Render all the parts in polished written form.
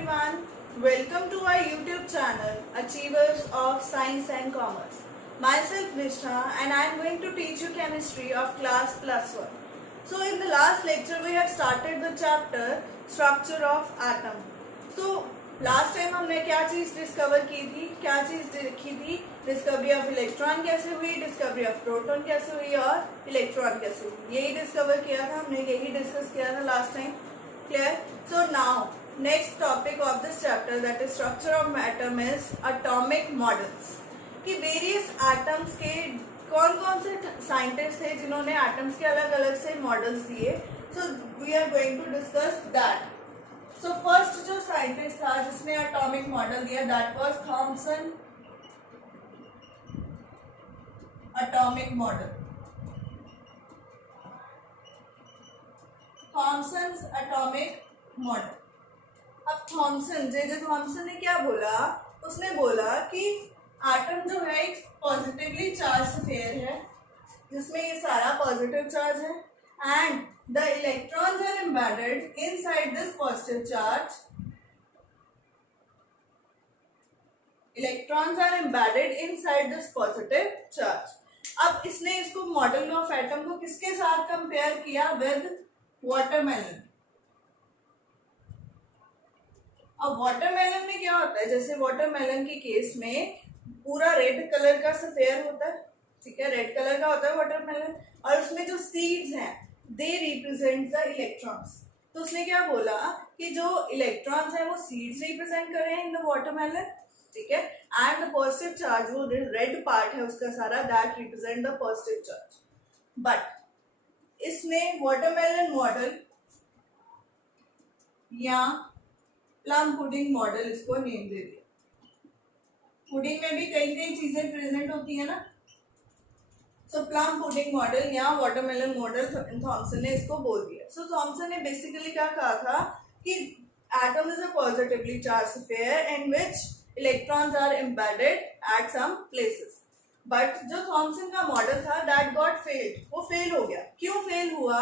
everyone. Welcome to our YouTube channel, Achievers of Science and Commerce. Myself Nishna and I am going to teach you chemistry of class +1. So in the last lecture we have started the chapter Structure of Atom. So last time हमने क्या चीज discover की थी, क्या चीज देखी थी? Discovery of electron कैसे हुई, डिस्कवरी ऑफ प्रोटॉन कैसे हुई और इलेक्ट्रॉन कैसे हुई, यही डिस्कवर किया था हमने, यही डिस्कस किया था last time. Clear? So now next topic of this chapter that is structure of atom is atomic models. कि वेरियस एटम्स के कौन कौन से साइंटिस्ट थे जिन्होंने एटम्स के अलग अलग से मॉडल्स दिए. So we are going to discuss that. So first जो साइंटिस्ट था जिसने एटॉमिक मॉडल दिया that was Thomson atomic model. Thomson's atomic model. अब थॉमसन ने क्या बोला? उसने बोला कि एटम जो है एक पॉजिटिवली चार्ज स्फीयर है जिसमें ये सारा पॉजिटिव चार्ज है and the electrons are embedded inside this positive charge. Electrons are embedded inside this positive charge. अब इसने इसको मॉडल ऑफ एटम को किसके साथ कंपेयर किया? With watermelon. अब वाटरमेलन में क्या होता है? जैसे वाटरमेलन के केस में पूरा रेड कलर का स्फीयर होता है, ठीक है, रेड कलर का होता है वाटरमेलन, और उसमें जो सीड्स हैं दे रिप्रेजेंट द इलेक्ट्रॉन्स. तो उसने क्या बोला कि जो इलेक्ट्रॉन्स हैं वो सीड्स रिप्रेजेंट कर रहे हैं इन द वाटरमेलन, ठीक है, एंड द पॉजिटिव चार्ज वो रेड पार्ट है उसका सारा that represent the positive charge. But इसने वाटरमेलन मॉडल या प्लम पुडिंग मॉडल इसको नेम दे दिया. पुडिंग में भी कई कई चीजें प्रेजेंट होती है ना. सो प्लम पुडिंग मॉडल या वाटरमेलन मॉडल थॉमसन ने इसको बोल दिया. सो थॉमसन ने बेसिकली क्या कहा था कि atom is a positively charge sphere in which electrons are embedded at some places. But जो थॉमसन का मॉडल था दैट गॉट फेल्ड. वो फेल हो गया. क्यों फेल हुआ?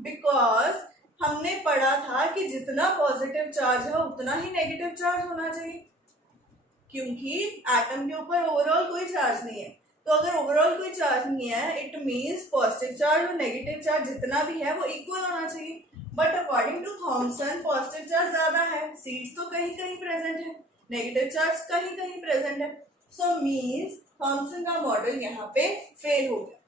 बिकॉज हमने पढ़ा था कि जितना पॉजिटिव चार्ज है उतना ही नेगेटिव चार्ज होना चाहिए, क्योंकि एटम के ऊपर ओवरऑल कोई चार्ज नहीं है. तो अगर ओवरऑल कोई चार्ज नहीं है इट मीन्स पॉजिटिव चार्ज और नेगेटिव चार्ज जितना भी है वो इक्वल होना चाहिए. But according to Thomson positive charge ज्यादा है, सीड्स तो कहीं कहीं प्रेजेंट है, नेगेटिव चार्ज कहीं कहीं प्रेजेंट है. सो मीन्स थॉमसन का मॉडल यहाँ पे फेल हो गया.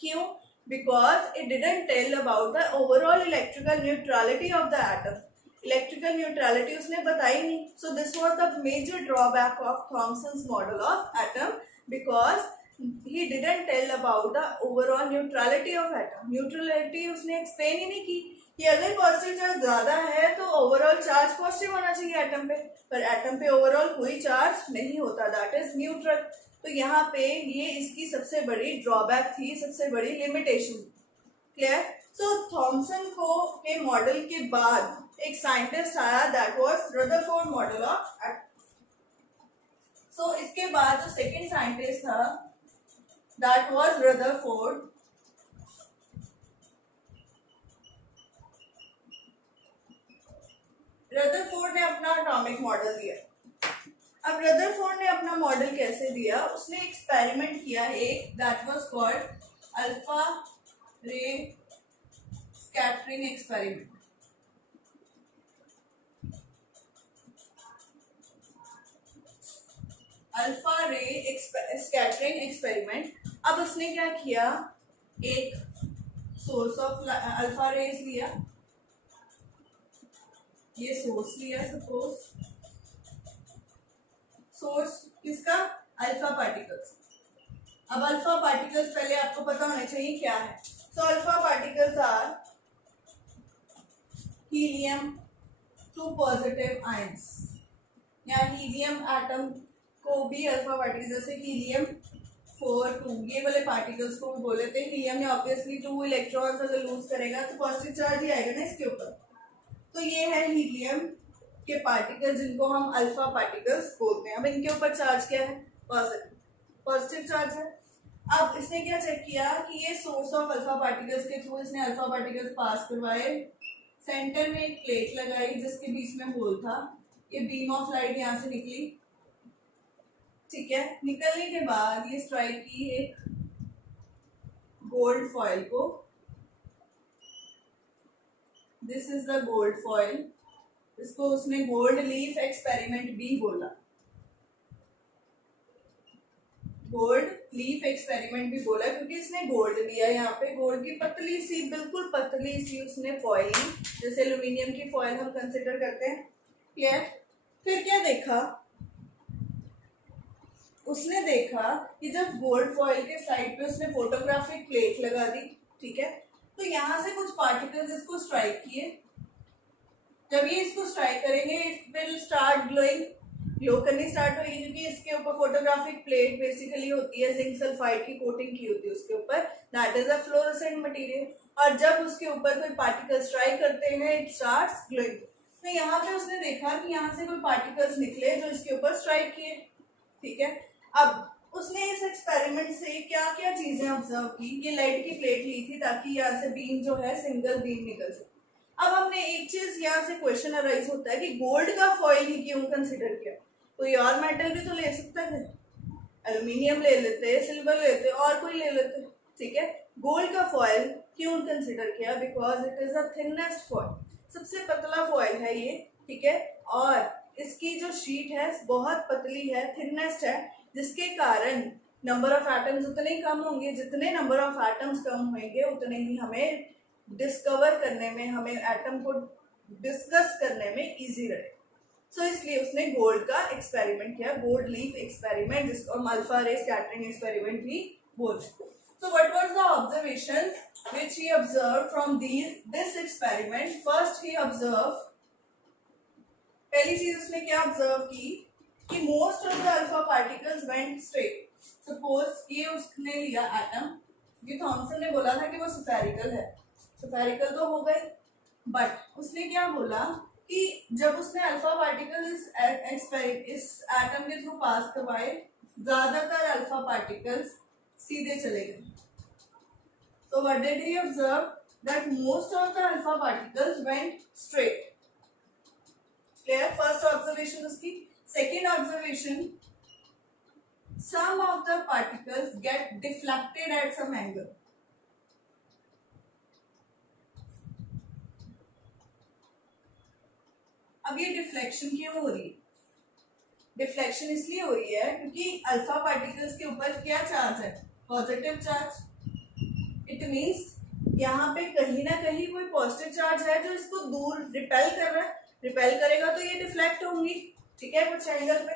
क्यों? Because it didn't tell about the overall electrical neutrality of the atom. Electrical neutrality उसने बताई नहीं. So this was the major drawback of Thomson's model of atom, because he didn't tell about the overall neutrality of atom. Neutrality उसने explain ही नहीं की कि अगर positive charge ज्यादा है तो ओवरऑल चार्ज पॉजिटिव होना चाहिए एटम पे, पर एटम पे ओवरऑल कोई चार्ज नहीं होता, दैट इज न्यूट्रल. तो यहाँ पे ये इसकी सबसे बड़ी ड्रॉबैक थी, सबसे बड़ी लिमिटेशन. क्लियर? सो थॉमसन को के मॉडल के बाद एक साइंटिस्ट आया that was Rutherford model of atom. So इसके बाद जो सेकेंड साइंटिस्ट था दैट वाज रदरफोर्ड. रदरफोर्ड ने अपना एटॉमिक मॉडल दिया. अब रदरफोर्ड ने अपना मॉडल कैसे दिया? उसने एक्सपेरिमेंट किया एक दैट वाज कॉल्ड अल्फा रे स्कैटरिंग एक्सपेरिमेंट. अल्फा रे स्कैटरिंग एक्सपेरिमेंट. अब उसने क्या किया? एक सोर्स ऑफ अल्फा रेज लिया, ये सोर्स लिया, सपोज सोर्स किसका? Alpha particles. अब अल्फा पार्टिकल्स पहले आपको पता होना चाहिए क्या है. So alpha particles are helium 2 positive ions, या हीलियम एटम को भी अल्फा पार्टिकल, जैसे हीलियम 4 2 ये वाले पार्टिकल्स को बोले थे. हीलियम ने ऑब्वियसली 2 इलेक्ट्रॉन्स अगर लूज करेगा तो पॉजिटिव चार्ज ही आएगा ना इसके ऊपर. तो ये है हीलियम के पार्टिकल जिनको हम अल्फा पार्टिकल्स बोलते हैं. अब इनके ऊपर चार्ज क्या है? पॉजिटिव चार्ज है. अब इसने क्या चेक किया कि ये सोर्स ऑफ अल्फा पार्टिकल्स के थ्रू इसने अल्फा पार्टिकल्स पास करवाए सेंटर में एक प्लेट लगाई जिसके बीच में होल था, ये बीम ऑफ लाइट यहाँ से निकली, ठीक है। निकलने के बाद ये स्ट्राइक की एक गोल्ड फॉइल को, this is the gold foil, इसको उसने गोल्ड लीफ एक्सपेरिमेंट भी बोला, गोल्ड लीफ एक्सपेरिमेंट भी बोला क्योंकि इसने गोल्ड लिया, यहाँ पे गोल्ड की पतली सी, बिल्कुल पतली सी उसने फॉइल ली, जैसे एल्यूमिनियम की फॉइल हम कंसिडर करते हैं, क्लियर। फिर क्या देखा, उसने देखा कि जब गोल्ड फॉइल के साइड पे उसने फोटोग्राफिक प्लेट लगा दी, ठीक है, तो यहाँ से कुछ पार्टिकल्स इसको स्ट्राइक किए, जब ये इसको स्ट्राइक करेंगे it will start glowing, glow करनी स्टार्ट होगी क्योंकि इसके ऊपर फोटोग्राफिक प्लेट बेसिकली होती है, जिंक सल्फाइड की कोटिंग की होती है उसके ऊपर, that is a fluorescent material, और जब उसके ऊपर कोई पार्टिकल स्ट्राइक करते हैं इट स्टार्ट्स ग्लोइंग। तो यहाँ पे उसने देखा कि यहाँ से कोई पार्टिकल्स निकले जो इसके ऊपर स्ट्राइक किए, ठीक है। अब उसने इस एक्सपेरिमेंट से क्या क्या चीजें ऑब्जर्व की, ये लाइट की प्लेट ली थी ताकि यहाँ से बीम जो है सिंगल बीम निकल सके। अब हमने एक चीज यहाँ से क्वेश्चन अराइज होता है कि गोल्ड का फॉइल ही क्यों कंसिडर किया, कोई और मेटल भी तो ले सकता है, एल्यूमिनियम ले लेते, सिल्वर ले लेते, और कोई ले लेते, ठीक है। गोल्ड का फॉइल क्यों कंसिडर किया, because it is a thinnest foil, सबसे पतला फॉइल है ये, ठीक है, और इसकी जो शीट है बहुत पतली है, थिनेस्ट है, जिसके कारण नंबर ऑफ एटम्स उतने ही कम होंगे, जितने नंबर ऑफ एटम्स कम होंगे उतने ही हमें डिस्कवर करने में, हमें एटम को डिस्कस करने में इजी रहे। सो इसलिए उसने गोल्ड का एक्सपेरिमेंट किया, गोल्ड लीफ एक्सपेरिमेंट, जिसको हम अल्फा रे स्कैटरिंग एक्सपेरिमेंट भी बोलते हैं। So what was the observations which he observed from this experiment. First he observe, पहली चीज उसने क्या ऑब्जर्व की कि most of the alpha particles went straight. Suppose ये उसने लिया एटम, ये थॉमसन ने बोला था कि वो स्फेरिकल है, स्फेरिकल तो हो गए, बट उसने क्या बोला कि जब उसने अल्फा पार्टिकल इस एटम के थ्रू पास करवाए, ज्यादातर अल्फा पार्टिकल्स सीधे चले गए। So what did he observe? That most of the alpha particles went straight. Clear? First observation उसकी. Second observation, some of the particles get deflected at some angle. अब ये deflection क्यों हो रही है? डिफ्लेक्शन इसलिए हो रही है क्योंकि अल्फा पार्टिकल्स के ऊपर क्या चार्ज है, पॉजिटिव चार्ज। इट मीन्स यहाँ पे कहीं ना कहीं कोई पॉजिटिव चार्ज है जो इसको दूर रिपेल कर रहा है, रिपेल करेगा तो ये डिफ्लेक्ट होंगी, ठीक है, कुछ एंगल पे,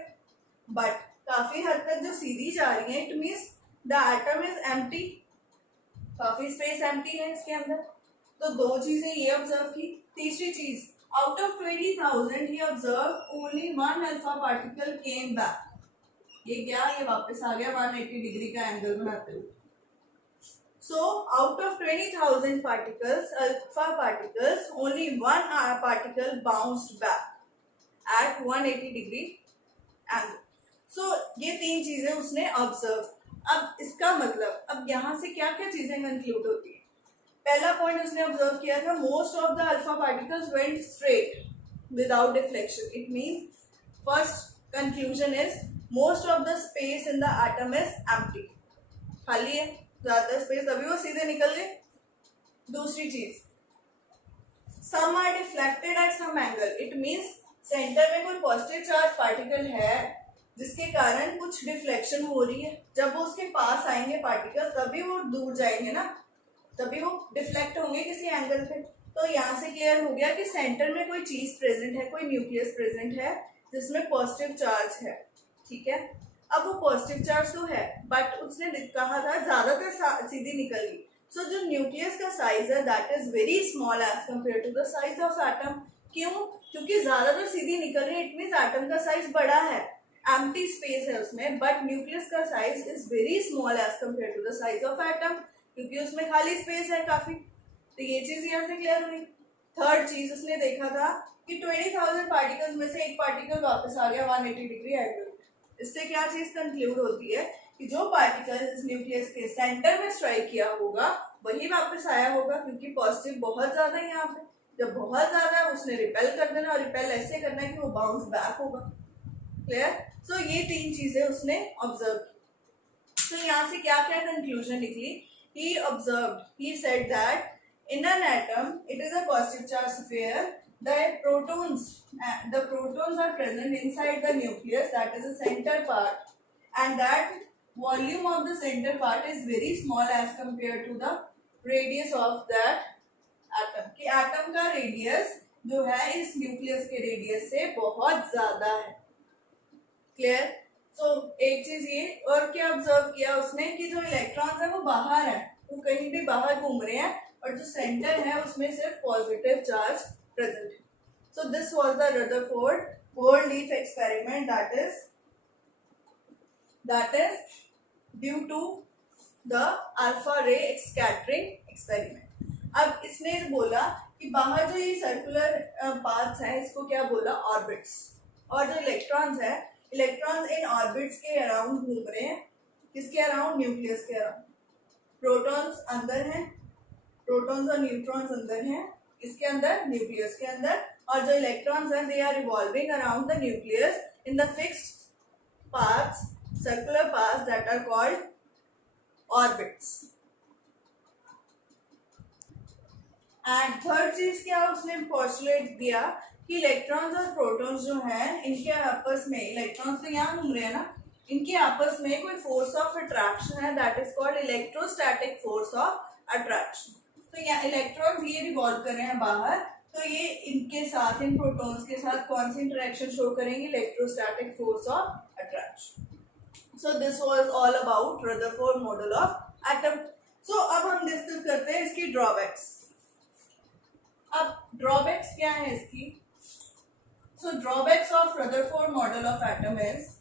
बट काफी हद तक जो सीधी जा रही है, it means the atom is empty, काफी स्पेस एम्प्टी है इसके अंदर। तो दो चीजें ये ऑब्जर्व की। तीसरी चीज, out of 20,000 he observed only one alpha particle came back. ये क्या, ये वापस आ गया 180 डिग्री का एंगल बनाते हुए। So out of 20,000 particles, alpha particles, only one particle bounced back at 180 degree angle. So ये तीन चीजें उसने ऑब्जर्व। अब इसका मतलब, अब यहाँ से क्या क्या चीजें कंक्लूड होती है। पहला पॉइंट उसने ऑब्जर्व किया था, most of the alpha particles went straight without deflection. It means first conclusion is most of the space in the atom is empty, खाली है ज्यादा स्पेस, अभी वो सीधे निकल गए। दूसरी चीज, some are deflected at some angle. It means centre में कोई पॉजिटिव चार्ज पार्टिकल है जिसके कारण कुछ डिफ्लेक्शन हो रही है, जब वो उसके पास आएंगे पार्टिकल्स तभी वो दूर जाएंगे ना, तभी वो डिफ्लेक्ट होंगे किसी एंगल पे। तो यहाँ से क्लियर हो गया कि सेंटर में कोई चीज प्रेजेंट है, कोई न्यूक्लियस प्रेजेंट है जिसमें पॉजिटिव चार्ज है, ठीक है। अब वो पॉजिटिव चार्ज तो है, बट उसने कहा था ज्यादातर सीधी निकल गई। सो जो न्यूक्लियस का साइज है that is very small as compare to the size of atom. क्यों? क्योंकि ज्यादातर सीधी निकल रही है, इट मीन्स एटम का साइज बड़ा है, एम्प्टी स्पेस है उसमें, बट न्यूक्लियस का size is very small as compare to the size of atom, क्योंकि उसमें खाली स्पेस है काफी। तो ये चीज यहाँ से क्लियर हुई। थर्ड चीज उसने देखा था कि 20,000 पार्टिकल्स में से एक पार्टिकल वापस आ गया 180 डिग्री एंगल। इससे क्या चीज कंक्लूड होती है कि जो पार्टिकल इस न्यूक्लियस के सेंटर में स्ट्राइक किया होगा वही वापस आया होगा, क्योंकि पॉजिटिव बहुत ज्यादा है यहाँ पे, जब बहुत ज्यादा है उसने रिपेल कर देना, और रिपेल ऐसे करना है कि वो बाउंस बैक होगा। क्लियर? सो ये 3 चीजें उसने ऑब्जर्व की। तो यहाँ से क्या क्या कंक्लूजन निकली? He observed, he said that in an atom it is a positive charge sphere, the protons are present inside the nucleus, that is the center part, and that volume of the center part is very small as compared to the radius of that atom, कि atom का radius जो है इस nucleus के radius से बहुत ज्यादा है। क्लियर? सो एक चीज ये, और क्या ऑब्जर्व किया उसने कि जो इलेक्ट्रॉन्स है वो बाहर है, वो कहीं भी बाहर घूम रहे हैं, और जो सेंटर है उसमें सिर्फ पॉजिटिव चार्ज प्रेजेंट है। सो this was the Rutherford gold leaf experiment, that is due to the alpha ray scattering experiment। अब इसने बोला कि बाहर जो ये सर्कुलर पाथ्स हैं इसको क्या बोला? ऑर्बिट्स। और जो इलेक्ट्रॉन्स है, इलेक्ट्रॉन्स इन ऑर्बिट्स के अराउंड घूम रहे हैं। किसके अराउंड? न्यूक्लियस के अराउंड। प्रोटॉन्स अंदर हैं, प्रोटॉन्स और न्यूट्रॉन्स अंदर हैं, इसके अंदर, न्यूक्लियस के अंदर, और जो इलेक्ट्रॉन्स हैं they are revolving around the nucleus in the fixed paths, circular paths that are called orbits. And third चीज क्या उसने पोस्टुलेट दिया कि इलेक्ट्रॉन्स और प्रोटॉन्स जो हैं इनके आपस में, इलेक्ट्रॉन्स तो यहाँ घूम रहे हैं ना, इनके आपस में कोई फोर्स ऑफ अट्रैक्शन है, that is called electrostatic force of attraction. तो यहाँ इलेक्ट्रॉन्स ये रिवॉल्व कर रहे हैं बाहर, तो ये इनके साथ, इन प्रोटॉन्स के साथ कौन सी इंटरेक्शन शो करेंगे? Electrostatic force of attraction. So this was all about Rutherford model of atom. So अब हम डिस्कस करते हैं इसकी ड्रॉबैक्स। अब ड्रॉबैक्स क्या है इसकी? So drawbacks of Rutherford model of atom is,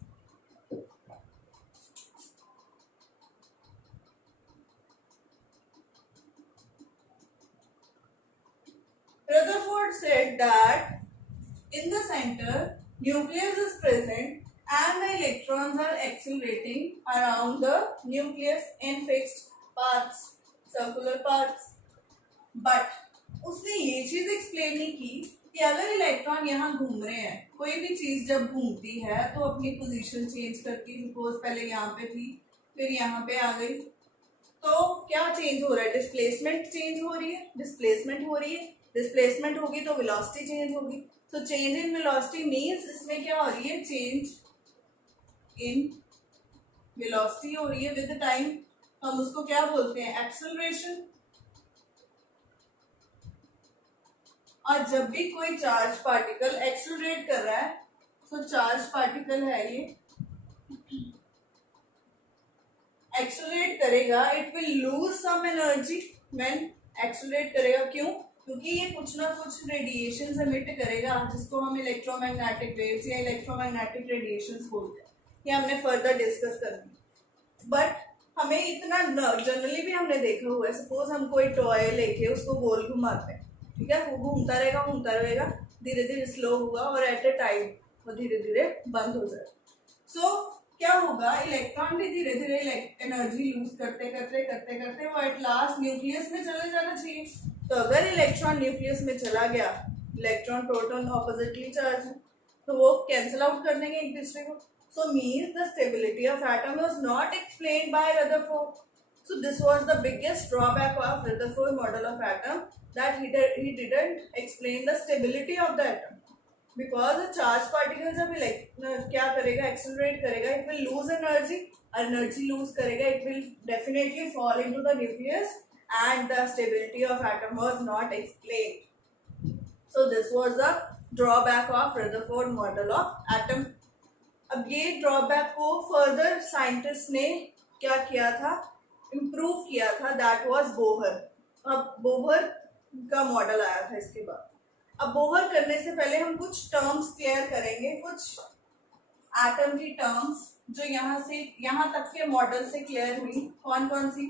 Rutherford said that in the center, nucleus is present and the electrons are accelerating around the nucleus in fixed paths, circular paths. But उसने ये चीज explain नहीं की कि अगर electron यहाँ घूम रहे हैं, कोई भी चीज जब घूमती है तो अपनी पोजीशन चेंज करती है। सपोज पहले यहाँ पे थी, फिर यहाँ पे आ गई, तो क्या चेंज हो रहा है? डिस्प्लेसमेंट चेंज हो रही है, डिस्प्लेसमेंट हो रही है, डिस्प्लेसमेंट होगी तो वेलोसिटी चेंज होगी। So change in velocity means इसमें क्या हो रही है? चेंज इन वेलोसिटी हो रही है विद टाइम। हम उसको क्या बोलते हैं? एक्सेलरेशन। और जब भी कोई चार्ज पार्टिकल एक्सेलरेट कर रहा है, तो चार्ज पार्टिकल है ये, एक्सेलरेट करेगा, it will lose some energy when accelerate करेगा। क्यों? क्योंकि ये कुछ ना कुछ रेडिएशन एमिट करेगा, जिसको हम इलेक्ट्रोमैग्नेटिक वेव्स या इलेक्ट्रोमैग्नेटिक रेडिएशंस बोलते हैं। ये हमने फर्दर डिस्कस करना। बट हमें इतना जनरली भी हमने देखा हुआ है, सपोज हम कोई टॉय लेके उसको गोल घुमाते हैं, ठीक है, वो घूमता रहेगा, धीरे धीरे स्लो होगा और एट ए टाइम वो धीरे धीरे बंद हो जाएगा। सो क्या होगा? इलेक्ट्रॉन भी धीरे धीरे एनर्जी लूज करते करते वो एट लास्ट न्यूक्लियस में चले जाना चाहिए। तो अगर इलेक्ट्रॉन न्यूक्लियस में चला गया, इलेक्ट्रॉन प्रोटॉन ऑपोजिटली चार्ज है, तो वो कैंसिल आउट कर देंगे एक दूसरे को। So means the stability of atom was not explained bye Rutherford. So this was the biggest drawback of Rutherford model of atom, that he didn't explain the stability of the atom, because a charged particle जब क्या करेगा? Accelerate करेगा, it will lose energy lose करेगा, it will definitely fall into the nucleus, and the stability of atom was not explained. So this was the drawback of Rutherford model of atom. अब ये drawback को further scientist ने क्या किया था? Improve किया था, दैट वाज बोहर। अब बोहर का मॉडल आया था इसके बाद। अब बोहर करने से पहले हम कुछ टर्म्स क्लियर करेंगे, कुछ एटम की टर्म्स जो यहाँ से यहाँ तक के मॉडल से क्लियर हुई। कौन कौन सी?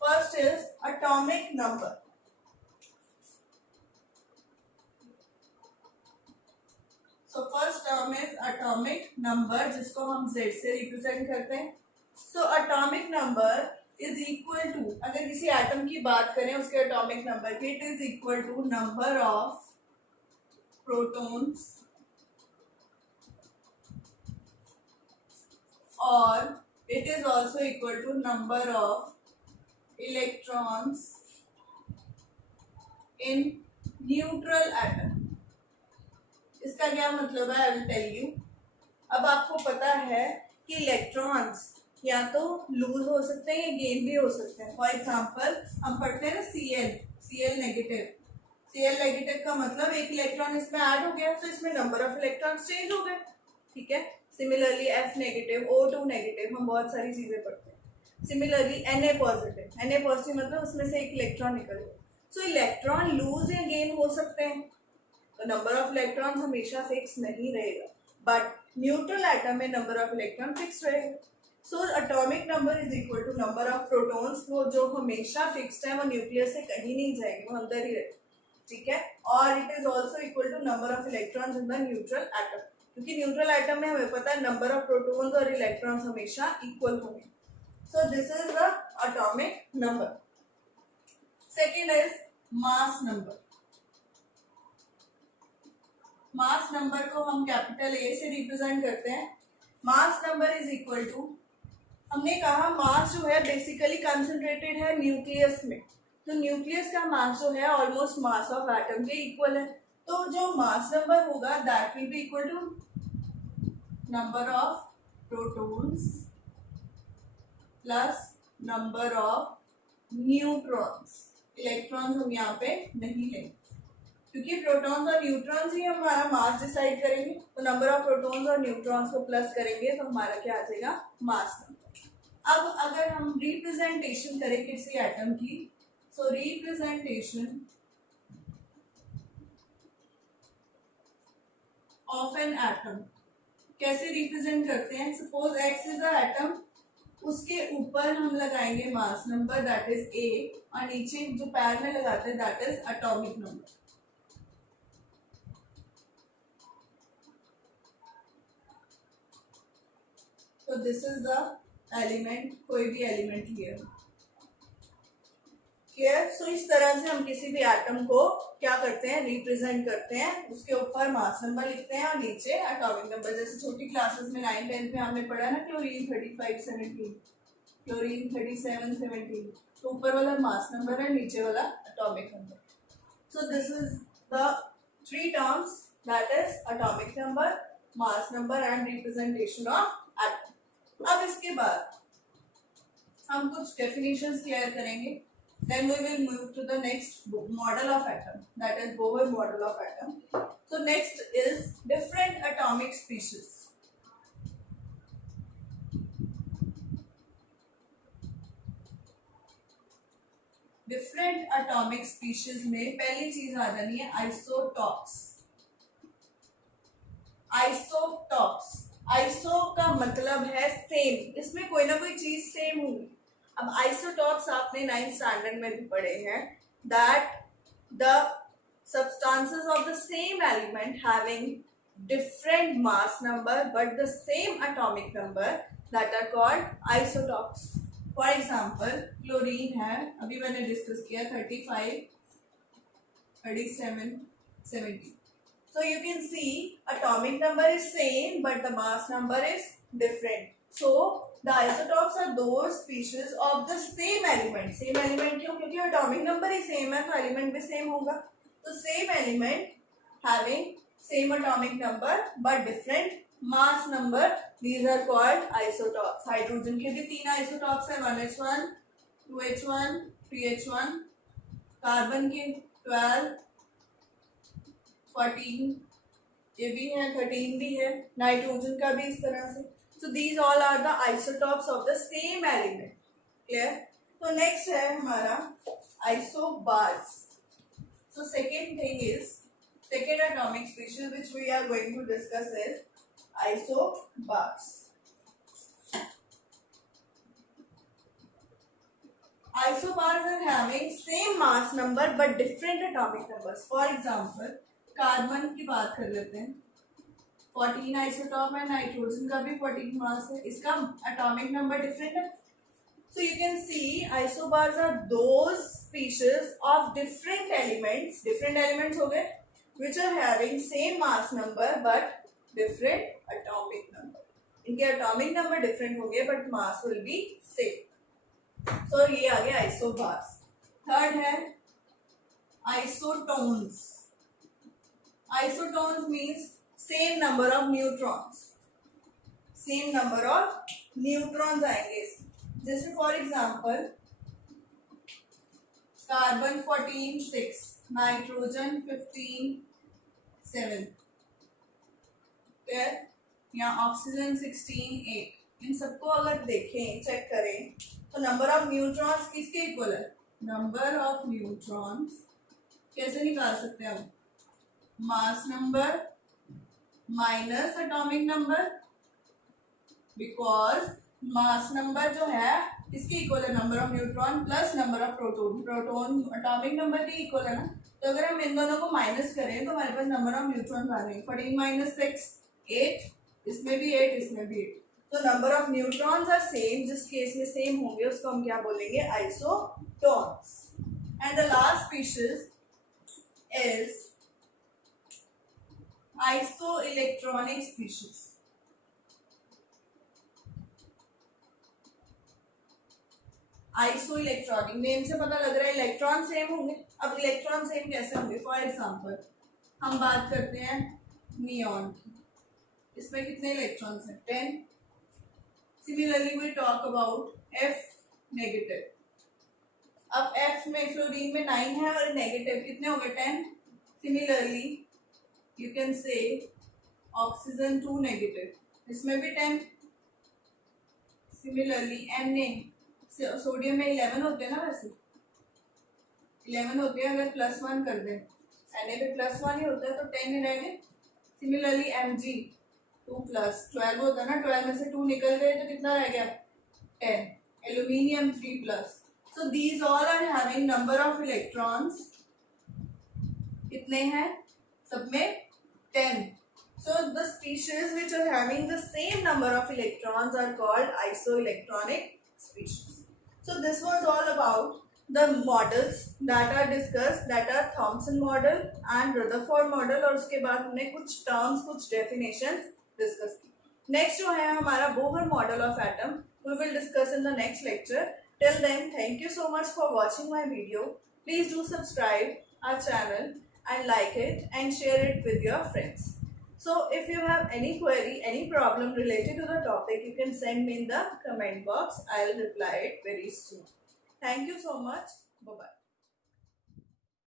First is atomic number. So first term is atomic number, जिसको हम Z से रिप्रेजेंट करते हैं। So atomic number is equal to, अगर किसी एटम की बात करें उसके एटॉमिक नंबर की, it is equal to number of protons और it is also equal to number of electrons in neutral atom. इसका क्या मतलब है, I will tell you. अब आपको पता है कि इलेक्ट्रॉन्स या तो लूज हो सकते हैं या गेन भी हो सकते हैं. फॉर एग्जाम्पल हम पढ़ते हैं ना Cl नेगेटिव. Cl नेगेटिव का मतलब एक इलेक्ट्रॉन इसमें ऐड हो गया तो इसमें नंबर ऑफ इलेक्ट्रॉन्स चेंज हो गए. ठीक है. Similarly F negative, O2 negative, हम बहुत सारी चीजें पढ़ते हैं. सिमिलरली Na पॉजिटिव मतलब उसमें से एक इलेक्ट्रॉन निकल गया. सो इलेक्ट्रॉन लूज या गेन हो सकते हैं. तो नंबर ऑफ इलेक्ट्रॉन हमेशा फिक्स नहीं रहेगा, बट न्यूट्रल एटम में नंबर ऑफ इलेक्ट्रॉन फिक्स रहेगा. So atomic number is equal to number of protons, वो जो हमेशा फिक्स्ड है, वो न्यूक्लियस से कहीं नहीं जाएंगे, वो अंदर ही रहेंगे. ठीक है. और it is also equal to number of electrons in the neutral atom, क्योंकि न्यूट्रल एटम में हमें पता है नंबर ऑफ प्रोटॉन्स और इलेक्ट्रॉन्स हमेशा इक्वल होंगे. So this is the atomic number. Second is mass number. Mass number को हम कैपिटल ए से रिप्रेजेंट करते हैं. Mass number is equal to, हमने कहा मास जो है बेसिकली कंसंट्रेटेड है न्यूक्लियस में, तो न्यूक्लियस का मास जो है ऑलमोस्ट मास ऑफ एटम के इक्वल है. तो जो मास नंबर होगा that will be equal to number of protons plus number of neutrons. Electrons हम यहाँ पे नहीं लेंगे क्योंकि प्रोटॉन्स और न्यूट्रॉन्स ही हमारा मास डिसाइड करेंगे. तो नंबर ऑफ प्रोटॉन्स और न्यूट्रॉन्स को प्लस करेंगे तो हमारा क्या आ जाएगा, मास नंबर. अब अगर हम रिप्रेजेंटेशन करें किसी एटम की, सो रिप्रेजेंटेशन ऑफ एन एटम कैसे रिप्रेजेंट करते हैं. Suppose x is a atom, उसके ऊपर हम लगाएंगे mass number that is a, और नीचे जो पैर में लगाते हैं दैट इज एटॉमिक नंबर. तो दिस इज द एलिमेंट, कोई भी एलिमेंट लिया. क्लियर. सो इस तरह से हम किसी भी एटम को क्या करते हैं, रिप्रेजेंट करते हैं. उसके ऊपर मास नंबर लिखते हैं और नीचे एटॉमिक नंबर. जैसे छोटी क्लासेस में 9th 10th में हमने पढ़ा ना क्लोरीन 35 17, क्लोरीन 37 17, तो ऊपर वाला मास नंबर है, नीचे वाला atomic number. So this is the 3 terms that is atomic number, mass number and representation of atom. अब इसके बाद हम कुछ डेफिनेशंस क्लियर करेंगे. Then we will move to the next model of atom, that is Bohr model of atom. So next is different atomic species. Different atomic species में पहली चीज आ जानी है आइसोटॉप्स. आइसोटॉप्स, आइसो का मतलब है सेम, इसमें कोई ना कोई चीज सेम होगी. अब आइसोटॉप्स आपने 9th स्टैंडर्ड में भी पढ़े हैं, that the substances of the same element having different mass number but the same atomic number that are called isotopes. For example, chlorine है, अभी मैंने डिस्कस किया 35 37 70. So you can see atomic number is same but the mass number is different. So the isotopes are those species of the same element. Same element क्यों, क्योंकि atomic number ही same है तो element भी same होगा. तो same element having same atomic number but different mass number, these are called isotopes. Hydrogen के भी 3 isotopes हैं, 1h1 2h1 3h1. कार्बन के 12 14, ये भी है 13 भी है, नाइट्रोजन का भी इस तरह से. So these all are the isotopes of the same element. Clear? So next है हमारा isobars. So second thing is, second atomic species which we are going to discuss is isobars. Isobars are having same mass number but different atomic numbers. For example, carbon की बात कर लेते हैं, 14 isotope है, nitrogen का भी 14 मास है, इसका एटॉमिक नंबर डिफरेंट है. So you can see isobars are those species of different elements हो गए, which are having same mass number but different atomic number. इनके atomic number different होंगे but mass will be same. So ये आ गया isobars. Third है isotones. Isotones means same number of neutrons. Same number of neutrons आएंगे. जैसे for example carbon 14 6, nitrogen 15 7, या oxygen 16 8. इन सबको अगर देखें, चेक करें तो नंबर ऑफ न्यूट्रॉन्स किसके इक्वल है? नंबर ऑफ न्यूट्रॉन्स कैसे निकाल सकते हैं हम? Mass number minus atomic number, because mass number जो है इसके इक्वल है number of neutron plus number of proton. Proton atomic number के इक्वल है ना, तो अगर हम इन दोनों को माइनस करें तो हमारे पास नंबर ऑफ न्यूट्रॉन आ जाएंगे. 14 माइनस 6 8, इसमें भी 8, इसमें भी 8. तो number of neutrons are same. जिस केस में सेम होंगे उसको हम क्या बोलेंगे? Isotones. And the last species is isoelectronic species. Isoelectronic name से पता लग रहा है इलेक्ट्रॉन सेम होंगे. अब इलेक्ट्रॉन सेम कैसे होंगे? फॉर एग्जांपल हम बात करते हैं नियॉन की. इसमें कितने इलेक्ट्रॉन्स हैं? 10. Similarly we talk about F negative. अब F में फ्लोरीन में 9 है और नेगेटिव कितने हो गए? 10. Similarly you can say oxygen 2 negative, इसमें भी 10. सिमिलरली Na, सोडियम में 11 होते हैं ना, वैसे 11 होते हैं. अगर +1 कर दें Na पे +1 ही होता है तो 10 ही रहेंगे. सिमिलरली Mg 2 + 12 होता है ना, 12 में से 2 निकल गए तो कितना रह गया? 10. Aluminium 3+. So these all are having number of electrons कितने हैं? सब में 10. So the species which are having the same number of electrons are called isoelectronic species. So this was all about the models that are discussed, that are Thomson model and Rutherford model. और उसके बाद हमने कुछ terms, कुछ definitions discuss की. Next जो है हमारा Bohr model of atom, we will discuss in the next lecture. Till then, thank you so much for watching my video. Please do subscribe our channel and like it and share it with your friends. So if you have any query, any problem related to the topic, you can send me in the comment box. I'll reply it very soon. Thank you so much. Bye-bye.